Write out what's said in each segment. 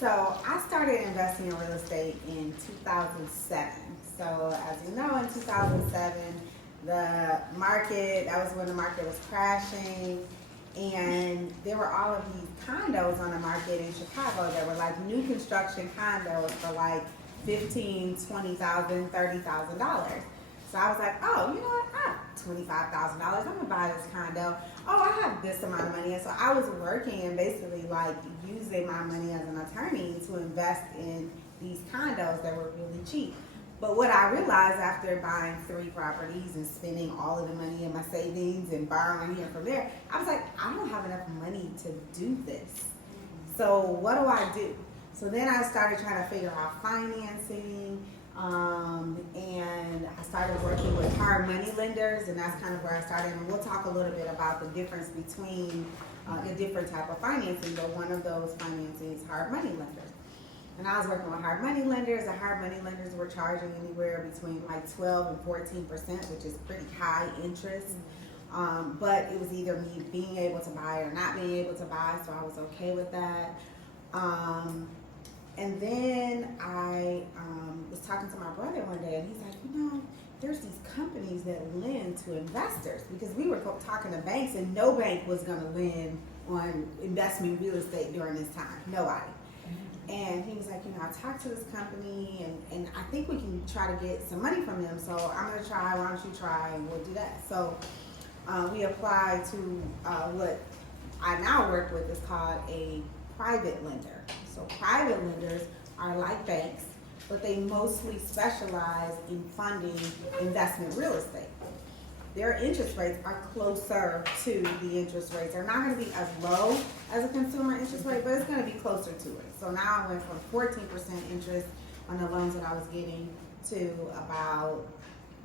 So I started investing in real estate in 2007. So as you know, in 2007, the market, that was when the market was crashing. And there were all of these condos on the market in Chicago that were like new construction condos for like 15, 20,000, $30,000. So I was like, oh, you know what? I have $25,000. I'm gonna buy this condo. Oh, I have this amount of money. And so I was working and basically like using my money as an attorney to invest in these condos that were really cheap. But what I realized after buying 3 properties and spending all of the money in my savings and borrowing here from there, I was like, I don't have enough money to do this. So what do I do? So then I started trying to figure out financing, and I started working with hard money lenders, and that's kind of where I started. And we'll talk a little bit about the difference between the different type of financing, but one of those financing is hard money lenders. And I was working with hard money lenders. The hard money lenders were charging anywhere between like 12 and 14%, which is pretty high interest. But it was either me being able to buy or not being able to buy, so I was okay with that. And then I was talking to my brother one day, and he's like, you know, there's these companies that lend to investors, because we were talking to banks, and no bank was going to lend on investment real estate during this time. Nobody. And he was like, you know, I talked to this company, and I think we can try to get some money from them. So I'm going to try. Why don't you try? And we'll do that. So we applied to what I now work with is called a private lender. So private lenders are like banks, but they mostly specialize in funding investment real estate. Their interest rates are closer to the interest rates. They're not going to be as low as a consumer interest rate, but it's going to be closer to it. So now I went from 14% interest on the loans that I was getting to about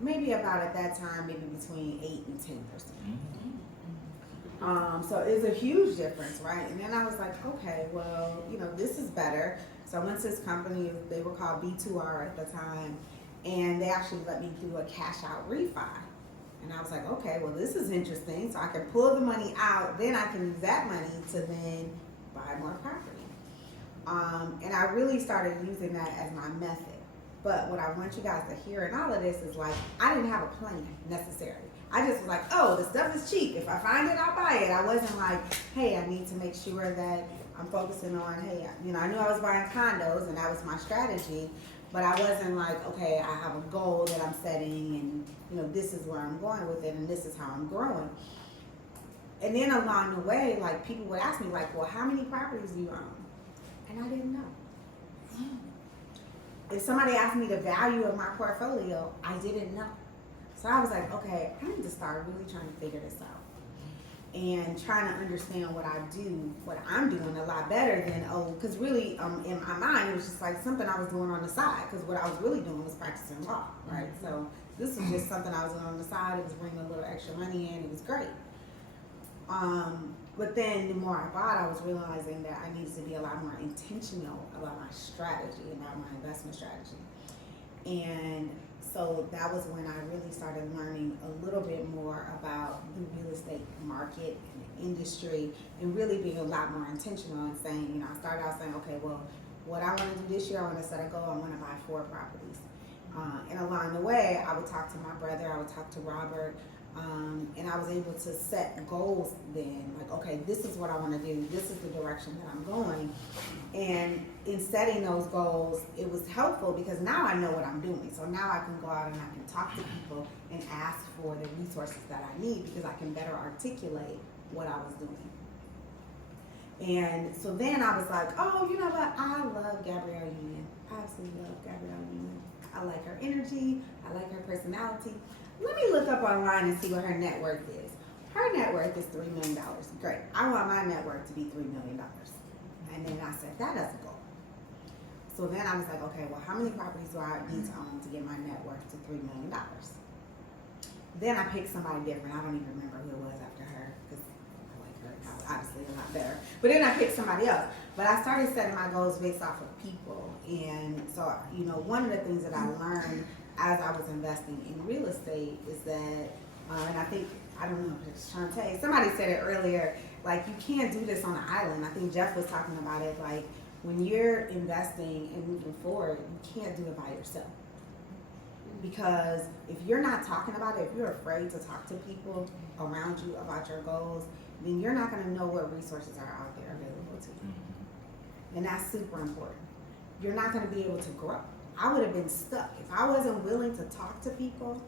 at that time, maybe between 8 and 10%. So it's a huge difference, right? And then I was like, okay, well, you know, this is better. So I went to this company, they were called B2R at the time, and they actually let me do a cash out refi. And I was like, okay, well, this is interesting. So I can pull the money out, then I can use that money to then buy more property. And I really started using that as my method. But what I want you guys to hear in all of this is like, I didn't have a plan necessarily. I just was like, oh, the stuff is cheap. If I find it, I'll buy it. I wasn't like, hey, I need to make sure that I'm focusing on, hey, you know, I knew I was buying condos and that was my strategy. But I wasn't like, okay, I have a goal that I'm setting, and you know, this is where I'm going with it, and this is how I'm growing. And then along the way, like people would ask me, like, well, how many properties do you own? And I didn't know. If somebody asked me the value of my portfolio, I didn't know. So I was like, okay, I need to start really trying to figure this out. And trying to understand what I'm doing a lot better than, because really in my mind, it was just like something I was doing on the side, because what I was really doing was practicing law, right? So this was just something I was doing on the side. It was bringing a little extra money in. It was great. But then the more I bought, I was realizing that I needed to be a lot more intentional about my strategy, about my investment strategy. And so that was when I really started learning a little bit more about the real estate market and the industry, and really being a lot more intentional and saying, you know, I started out saying, okay, well, what I want to do this year, I want to set a goal, I want to buy 4 properties. And along the way, I would talk to my brother, I would talk to Robert, and I was able to set goals then, like, okay, this is what I want to do, this is the direction that I'm going. And in setting those goals, it was helpful because now I know what I'm doing. So now I can go out and I can talk to people and ask for the resources that I need, because I can better articulate what I was doing. And so then I was like, oh, you know what? I love Gabrielle Union. I absolutely love Gabrielle Union. I like her energy. I like her personality. Let me look up online and see what her net worth is. Her net worth is $3 million. Great. I want my net worth to be $3 million. And then I set that as a goal. So then I was like, okay, well, how many properties do I need to own to get my net worth to $3 million? Then I picked somebody different. I don't even remember who it was after her, because I like her obviously a lot better. But then I picked somebody else. But I started setting my goals based off of people. And so, you know, one of the things that I learned as I was investing in real estate is that, and I think, I don't know if it's Shantae, somebody said it earlier, like, you can't do this on an island. I think Jeff was talking about it, like, when you're investing and moving forward, you can't do it by yourself. Because if you're not talking about it, if you're afraid to talk to people around you about your goals, then you're not going to know what resources are out there available to you. And that's super important. You're not going to be able to grow. I would have been stuck. If I wasn't willing to talk to people,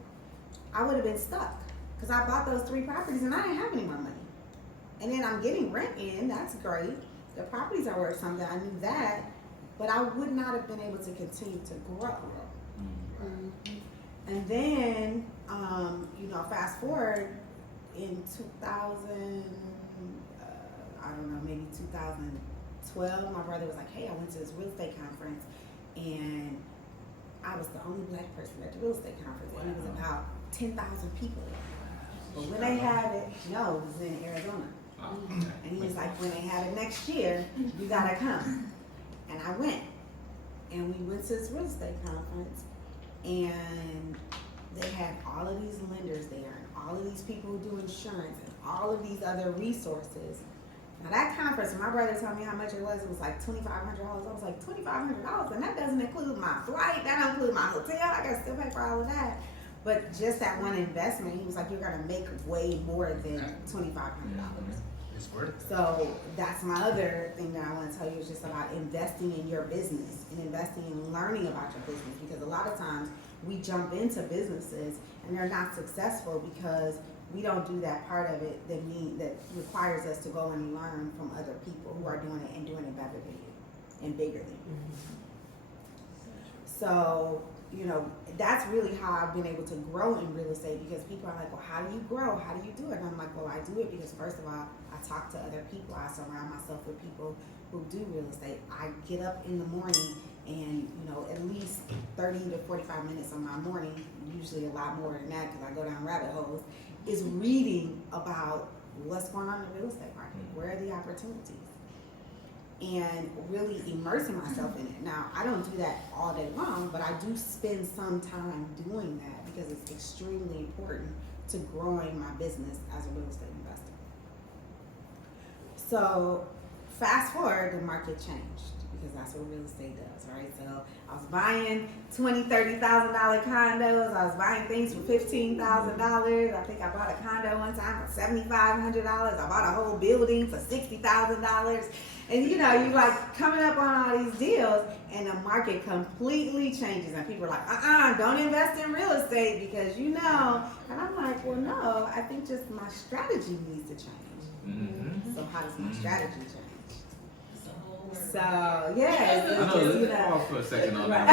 I would have been stuck. Because I bought those 3 properties and I didn't have any more money. And then I'm getting rent in, that's great. The properties are worth something, I knew that. But I would not have been able to continue to grow. And then, fast forward in 2000, I don't know, maybe 2012, my brother was like, hey, I went to this real estate conference and I was the only black person at the real estate conference, and it was about 10,000 people. But when they had it, it was in Arizona. And he was like, when they have it next year, you gotta come. And I went. And we went to this real estate conference, and they had all of these lenders there, and all of these people who do insurance, and all of these other resources. Now that conference, my brother told me how much it was like $2,500. I was like, $2,500? And that doesn't include my flight, that don't include my hotel, I gotta still pay for all of that. But just that one investment, he was like, you're gonna make way more than $2,500. It's worth it. So that's my other thing that I want to tell you is just about investing in your business and investing in learning about your business, because a lot of times we jump into businesses and they're not successful because we don't do that part of it that requires us to go and learn from other people who are doing it and doing it better than you and bigger than you. So, that's really how I've been able to grow in real estate, because people are like, well, how do you grow? How do you do it? And I'm like, well, I do it because first of all, I talk to other people. I surround myself with people who do real estate. I get up in the morning and, at least 30 to 45 minutes of my morning, usually a lot more than that because I go down rabbit holes, is reading about what's going on in the real estate market. Where are the opportunities? And really immersing myself in it. Now, I don't do that all day long, but I do spend some time doing that because it's extremely important to growing my business as a real estate investor. So, fast forward, the market changed, because that's what real estate does, right? So, I was buying $20,000, $30,000 condos. I was buying things for $15,000. I think I bought a condo one time for $7,500. I bought a whole building for $60,000. And you're like coming up on all these deals, and the market completely changes, and people are like, don't invest in real estate because And I'm like, well, no, I think just my strategy needs to change. So how does my strategy change? So Pause for a second on that.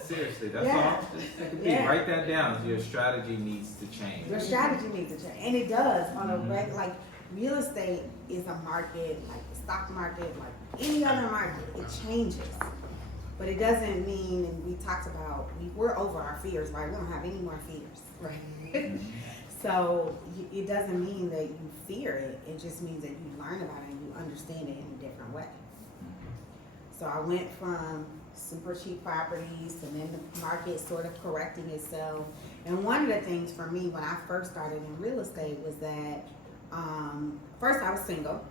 Seriously, that's all. Just take a beat. Write that down. Your strategy needs to change. Your strategy needs to change, and it does on a regular. Real estate is a market, like the stock market, like any other market. It changes, but it doesn't mean. And we talked about we're over our fears, right? We don't have any more fears, right? So it doesn't mean that you fear it. It just means that you learn about it and you understand it in a different way. So I went from super cheap properties to then the market sort of correcting itself. And one of the things for me when I first started in real estate was that first I was single.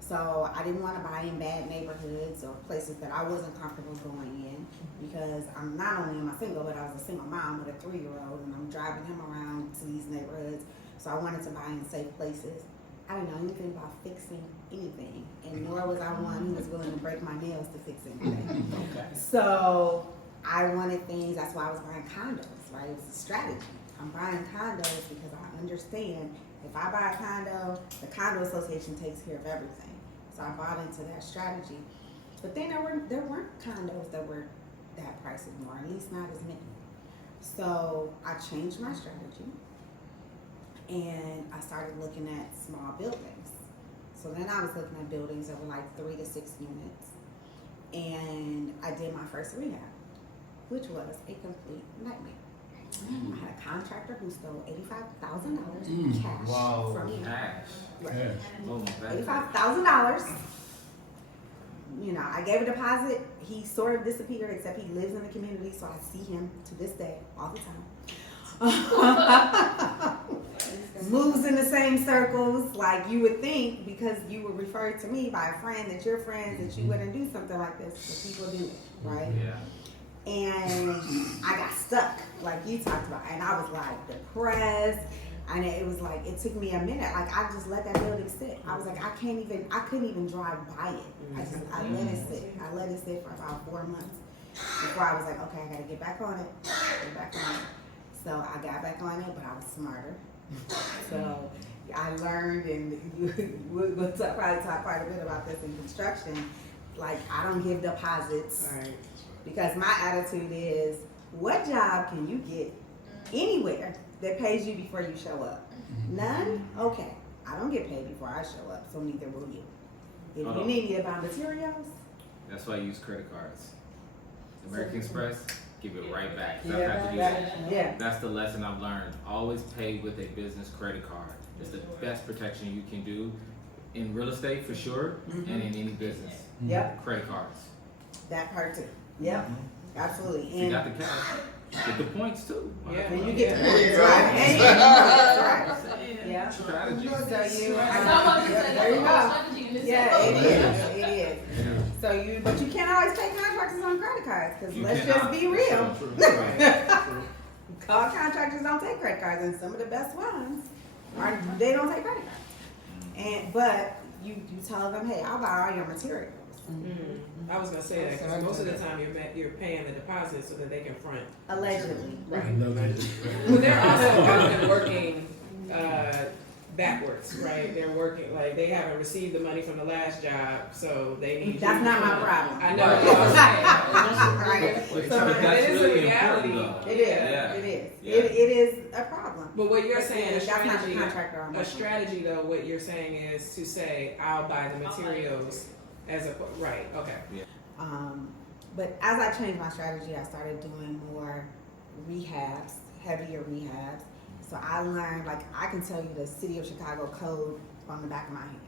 So I didn't want to buy in bad neighborhoods or places that I wasn't comfortable going in, because I'm not only am I single, but I was a single mom with a 3-year-old, and I'm driving him around to these neighborhoods. So I wanted to buy in safe places. I didn't know anything about fixing anything, and nor was I one who was willing to break my nails to fix anything. So I wanted things, that's why I was buying condos, right? It was a strategy. I'm buying condos because I understand if I buy a condo, the condo association takes care of everything. So I bought into that strategy. But then there weren't condos that were that price anymore, at least not as many. So I changed my strategy, and I started looking at small buildings. So then I was looking at buildings that were like 3 to 6 units. And I did my first rehab, which was a complete nightmare. I had a contractor who stole $85,000 cash from me. Cash. Right. Oh, $85,000. I gave a deposit. He sort of disappeared, except he lives in the community, so I see him to this day all the time. Moves in the same same circles. Like you would think, because you were referred to me by a friend that you're friends, that you wouldn't do something like this, but people do it, right? Yeah. And I got stuck, like you talked about, and I was like depressed. And it was like, it took me a minute. Like I just let that building sit. I was like, I couldn't even drive by it. I let it sit. I let it sit for about 4 months before I was like, okay, I gotta get back on it. So I got back on it, but I was smarter. So I learned, and we'll probably talk quite a bit about this in construction. Like I don't give deposits, because my attitude is, what job can you get anywhere that pays you before you show up? None? Okay. I don't get paid before I show up, so neither will you. If you need me to buy materials. That's why I use credit cards. American Express, give it right back. That's the lesson I've learned. Always pay with a business credit card. It's the best protection you can do in real estate for sure, and in any business. Yep. Credit cards. That part too. Yep. Absolutely. And you got the cash. Get the points too. And you get the points, right? And you get the points, right? Yeah. Strategy. There you go. Yeah, it is. So but you can't always pay contractors on credit cards, because let's just be real. All contractors don't take credit cards, and some of the best ones they don't take credit cards. But you tell them, hey, I'll buy all your materials. I was gonna say that, because most of the time you're paying the deposit so that they can front. Allegedly. Right. Well, they're also often working backwards, right? They're working, like, they haven't received the money from the last job, so they need. That's not my problem. I know what you're saying. So it is a reality. It is. It is a problem. But what you're saying, that's not the contractor on my strategy though, what you're saying is to say, I'll buy the materials as a, right, okay. Yeah. But as I changed my strategy, I started doing more rehabs, heavier rehabs. So I learned, like, I can tell you the City of Chicago code on the back of my hand.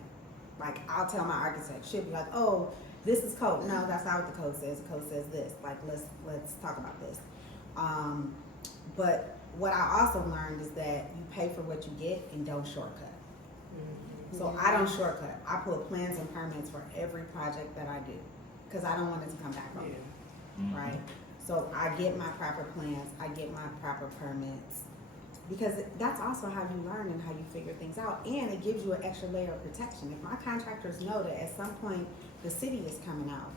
Like, I'll tell my architect, she'll be like, oh, this is code. No, that's not what the code says. The code says this. Like, let's talk about this. But what I also learned is that you pay for what you get and don't shortcut. So I don't shortcut. I pull plans and permits for every project that I do, because I don't want it to come back on me, right? So I get my proper plans, I get my proper permits, because that's also how you learn and how you figure things out, and it gives you an extra layer of protection. If my contractors know that at some point the city is coming out,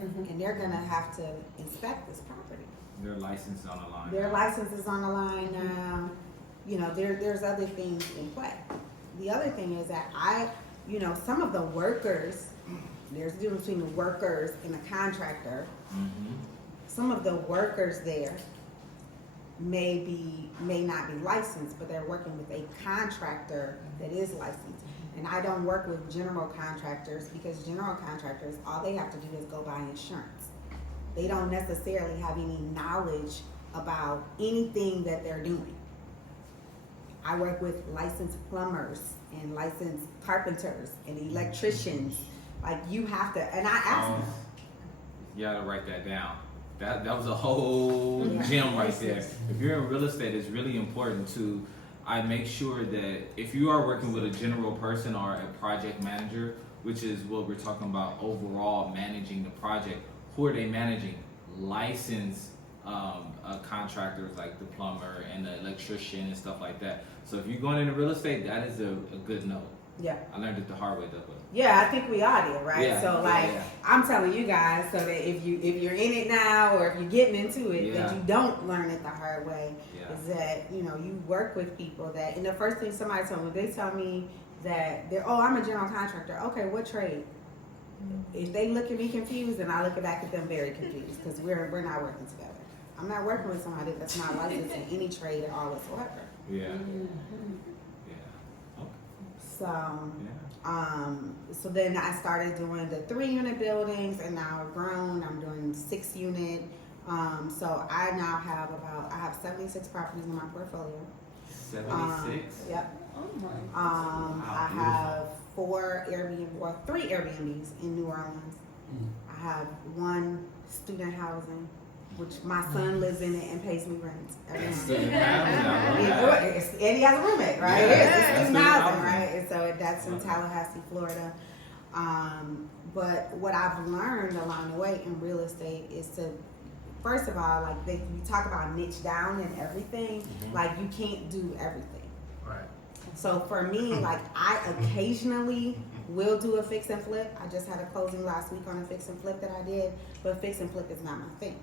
and they're gonna have to inspect this property. Their license is on the line. Their license is on the line now. You know, there's other things in play. The other thing is that some of the workers, there's a difference between the workers and the contractor. Some of the workers there may not be licensed, but they're working with a contractor that is licensed. And I don't work with general contractors, because general contractors, all they have to do is go buy insurance. They don't necessarily have any knowledge about anything that they're doing. I work with licensed plumbers and licensed carpenters and electricians. Like, you have to, and I ask them. You gotta write that down. That was a whole gem right there. If you're in real estate, it's really important to make sure that if you are working with a general person or a project manager, which is what we're talking about overall, managing the project, who are they managing? Licensed contractors like the plumber and the electrician and stuff like that. So if you're going into real estate, that is a good note. Yeah. I learned it the hard way though. Yeah, I think we all did, right? Yeah, so I'm telling you guys, so that if you're in it now, or if you're getting into it, that you don't learn it the hard way, is that you work with people that, and the first thing somebody told me, they tell me that I'm a general contractor. Okay, what trade? If they look at me confused, then I look back at them very confused, because we're not working together. I'm not working with somebody that's not licensed in any trade at all whatsoever. Yeah. So then I started doing the 3-unit buildings, and now I've grown. I'm doing 6-unit. So I now have 76 properties in my portfolio. 76? Yep. Oh my. I have 3 Airbnbs in New Orleans. I have 1 student housing, which my son lives in it and pays me rent every month. Student housing, I love that. And he has a roommate, right? Yeah, It's that's student housing, housing. right? And so that's in Tallahassee, Florida. But what I've learned along the way in real estate is to, first of all, like you talk about niche down and everything, like you can't do everything. Right. So for me, like I occasionally will do a fix and flip. I just had a closing last week on a fix and flip that I did, but fix and flip is not my thing.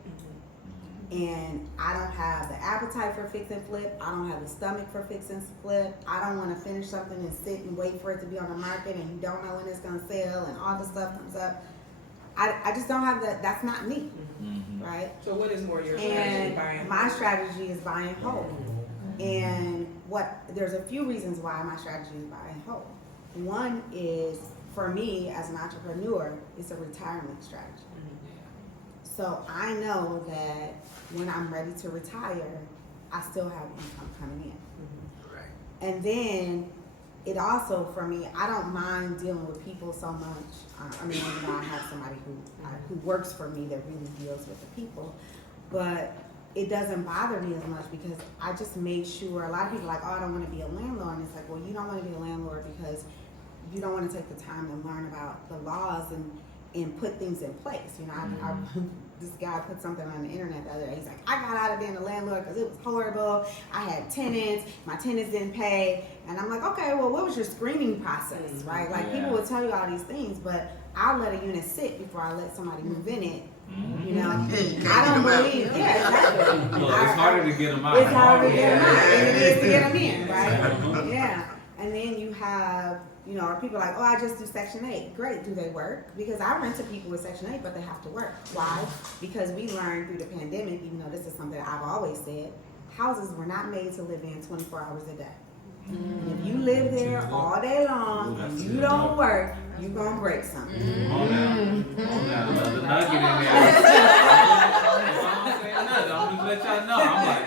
And I don't have the appetite for fix and flip. I don't have the stomach for fix and flip. I don't want to finish something and sit and wait for it to be on the market and you don't know when it's going to sell and all this stuff comes up. I just don't have that. That's not me, right? So what is more your strategy? And Buying my strategy is buying whole. And there's a few reasons why my strategy is buying whole. One is, for me as an entrepreneur, it's a retirement strategy. So I know that when I'm ready to retire, I still have income coming in. Right. And then it also, for me, I don't mind dealing with people so much. I mean, you know, I have somebody who works for me that really deals with the people, but it doesn't bother me as much because I just made sure. A lot of people are like, oh, I don't want to be a landlord. And it's like, well, you don't want to be a landlord because you don't want to take the time to learn about the laws and put things in place. You know, this guy put something on the internet the other day. He's like, I got out of being a landlord because it was horrible. I had tenants. My tenants didn't pay. And I'm like, okay, well, what was your screening process, right? Like, people will tell you all these things, but I'll let a unit sit before I let somebody move in it. You know, I don't believe. Yeah, exactly. Look, it's harder to get them out. It's harder to get them out than it is to get them in, right? Yeah. And then you have, you know, are people like, oh, I just do Section 8. Great. Do they work? Because I rent to people with Section 8, but they have to work. Why? Because we learned through the pandemic, even though this is something I've always said, houses were not made to live in 24 hours a day. And if you live there all day long and you don't work, you're going to break something. Come on now. Another nugget in there. If I don't say nothing, I'm just let y'all know. I'm like,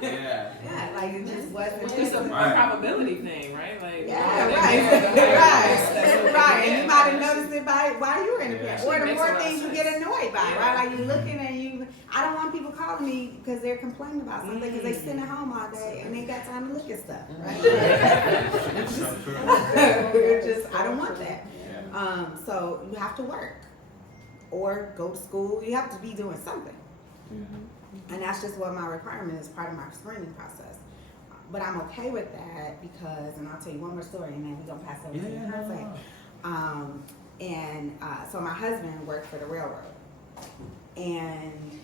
yeah. Yeah, like it just wasn't. It's a Right. probability thing, right? Like, Yeah, they right. make the highest. Right. And you might have noticed it while you were in the Yeah. past. Or the Makes more a lot of things you sense. get annoyed by, Yeah. right? Like you're looking and I don't want people calling me because they're complaining about something because they sit at home all day and they got time to look at stuff, right? It's so true. I don't want that. Yeah. So you have to work or go to school. You have to be doing something. And that's just what my requirement is, part of my screening process. But I'm okay with that because, and I'll tell you one more story and then we're going to pass over to Yohance. So my husband worked for the railroad. And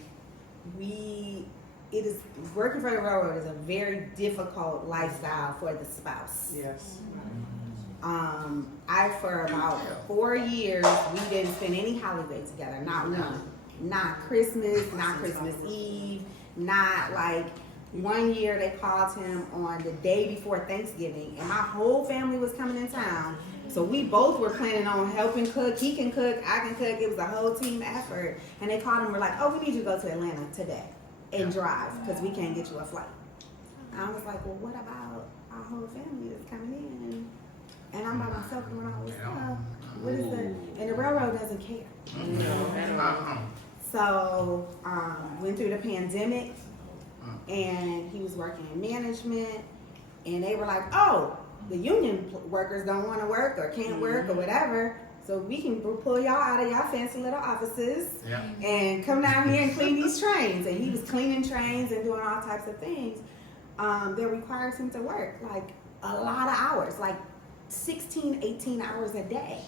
working for the railroad is a very difficult lifestyle for the spouse. Yes. For about 4 years, we didn't spend any holiday together, not one. Not Christmas, not Christmas Eve, not like 1 year they called him on the day before Thanksgiving and my whole family was coming in town. So we both were planning on helping cook. He can cook, I can cook. It was a whole team effort. And they called him, we're like, oh, we need you to go to Atlanta today and drive because we can't get you a flight. And I was like, well, what about our whole family that's coming in? And I'm by myself doing all this stuff. What is and the railroad doesn't care. No, at all. So, went through the pandemic and he was working in management and they were like, oh, the union workers don't want to work or can't work or whatever. So we can pull y'all out of y'all fancy little offices and come down here and clean these trains. And he was cleaning trains and doing all types of things that required him to work like a lot of hours, like 16, 18 hours a day.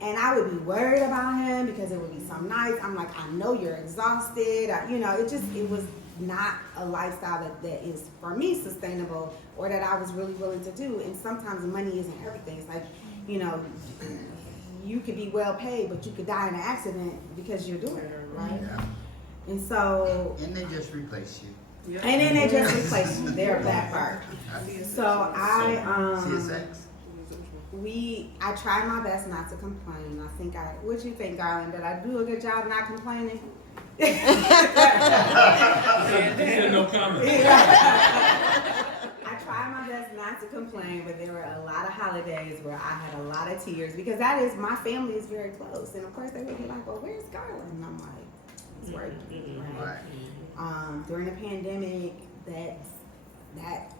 And I would be worried about him because it would be some nights. I'm like, I know you're exhausted. It was not a lifestyle that is, for me, sustainable or that I was really willing to do. And sometimes money isn't everything. It's like, you could be well paid, but you could die in an accident because you're doing it, right? Yeah. And so... And they just replace you. Yep. And then they just replace you. They're that part. So CSX? I try my best not to complain. What you think, Garland? Did I do a good job not complaining? No comment. I try my best not to complain, but there were a lot of holidays where I had a lot of tears because my family is very close. And of course they would be like, well, where's Garland? And I'm like, he's working, Right. During the pandemic, that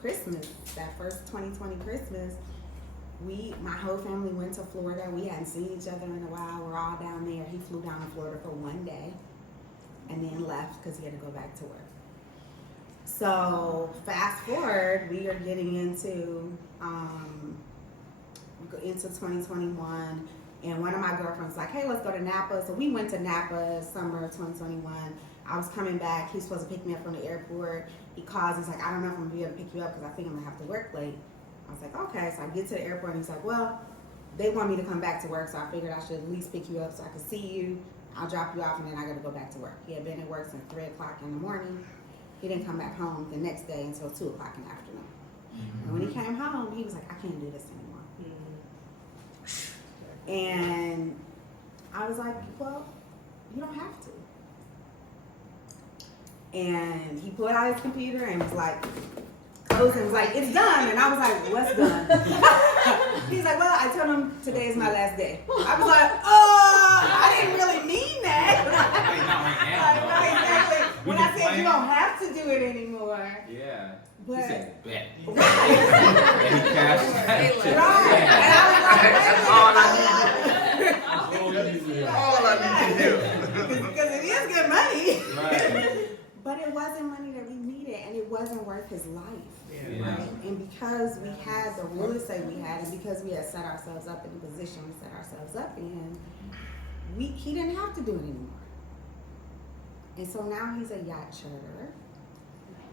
Christmas, that first 2020 Christmas, my whole family went to Florida. We hadn't seen each other in a while. We're all down there. He flew down to Florida for one day and then left because he had to go back to work. So fast forward, we are getting into 2021, and one of my girlfriends was like, hey, let's go to Napa. So we went to Napa summer of 2021. I was coming back. He's supposed to pick me up from the airport. He calls. He's like, I don't know if I'm going to be able to pick you up because I think I'm going to have to work late. I was like, okay. So I get to the airport, and he's like, well, they want me to come back to work, so I figured I should at least pick you up so I could see you. I'll drop you off, and then I got to go back to work. He had been at work since 3 o'clock in the morning. He didn't come back home the next day until 2 o'clock in the afternoon. Mm-hmm. And when he came home, he was like, I can't do this anymore. Mm-hmm. And I was like, well, you don't have to. And he pulled out his computer and was like, closed and was like, it's done. And I was like, what's done? He's like, well, I told him today is my last day. I was like, oh, I didn't really mean that. Exactly. When I said you don't have to do it anymore. Yeah. But, he said, bet. Right. And he cashed that check. Right. And I was like, All I need to do. because it is good money. Right. But it wasn't money that we needed, and it wasn't worth his life. Yeah. Right? And because we had the real estate we had, and because we had set ourselves up in the position we set ourselves up in, he didn't have to do it anymore. And so now he's a yacht charterer,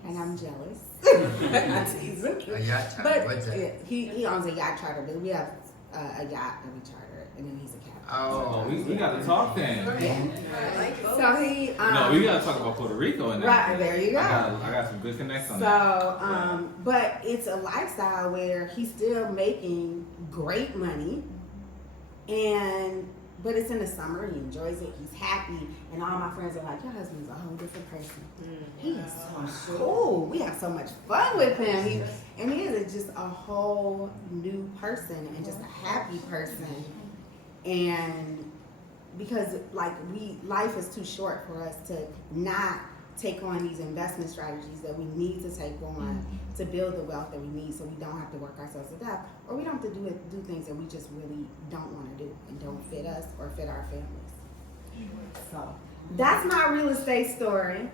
and I'm jealous. I tease him. A yacht charter, But what's that? he owns a yacht charter, but we have a yacht that we charter, and then he's a captain. Oh, we got to talk then. So he No, we got to talk about Puerto Rico and that. right there you go. I got some good connects on that. So, but it's a lifestyle where he's still making great money, but it's in the summer. He enjoys it. He's happy, and all my friends are like, "Your husband's a whole different person. He is so cool. We have so much fun with him. He is just a whole new person and just a happy person." And because life is too short for us to not take on these investment strategies that we need to take on to build the wealth that we need, so we don't have to work ourselves to death, or we don't have to do things that we just really don't want to do and don't fit us or fit our families. So that's my real estate story.